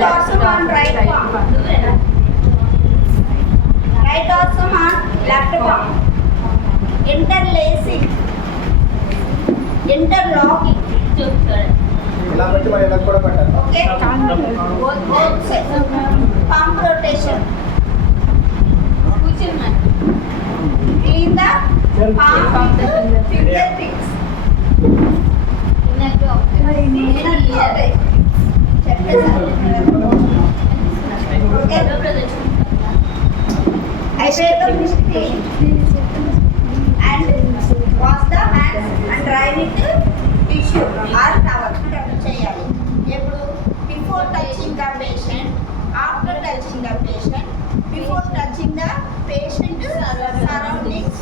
dorsum on right palm. Right dorsum on left palm. Interlacing. Interlocking. ఇలా పెట్టి మరి ఇలా కూడా పెట్టాలి. Okay. Both sides. Palm rotation. Clean the palm with fingertips. I take a mistake and wash the hands and dry with tissue or towel. చేయాలి ఎప్పుడు before touching the patient, after touching the patient, before touching the patient surroundings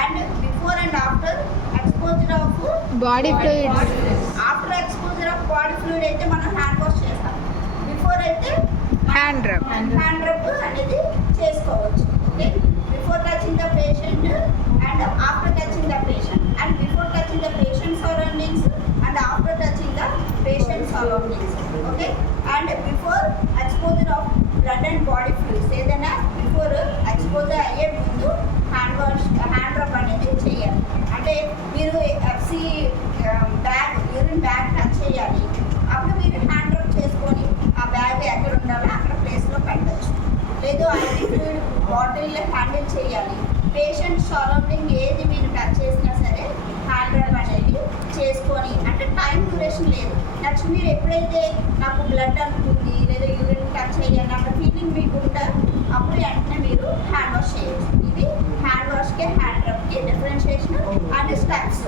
and before and after exposure of body fluids. After exposure of body fluid అయితే మనం hand wash చేస్తాం. బిఫోర్ అయితే hand rub అనేది చేసుకోవచ్చు. Okay, before touching the patient and after touching the patient and before touching the patient surroundings and after touching the patient surroundings. Okay, and before exposure of blood and body fluids. ఏదైనా before exposure అయ్యే ముందు hand rub అనేది చేయాలి. అంటే మీరు FC bag urine bag touch చేయాలి, అప్పుడు మీరు హ్యాండ్ రబ్ చేసుకొని ఆ బ్యాగ్ ఎక్కడ ఉండాలో అక్కడ ప్లేస్లో పెట్టచ్చు. లేదు ఐవి ఫ్లూయిడ్ బాటిల్ హ్యాండిల్ చేయాలి, పేషెంట్ సరౌండింగ్ ఏది మీరు టచ్ చేసినా సరే హ్యాండ్ రబ్ అనేది చేసుకొని, అంటే టైం డ్యూరేషన్ లేదు. నెక్స్ట్ మీరు ఎప్పుడైతే నాకు బ్లడ్ అనుకుంది లేదా యూరిన్ టచ్ చేయాలి అన్న ఫీలింగ్ మీకు ఉంటే అప్పుడు వెంటనే మీరు హ్యాండ్ వాష్ చేయొచ్చు. ఇది హ్యాండ్ వాష్కి హ్యాండ్ రబ్కి డిఫరెన్షియేషన్ అండ్ స్టెప్స్.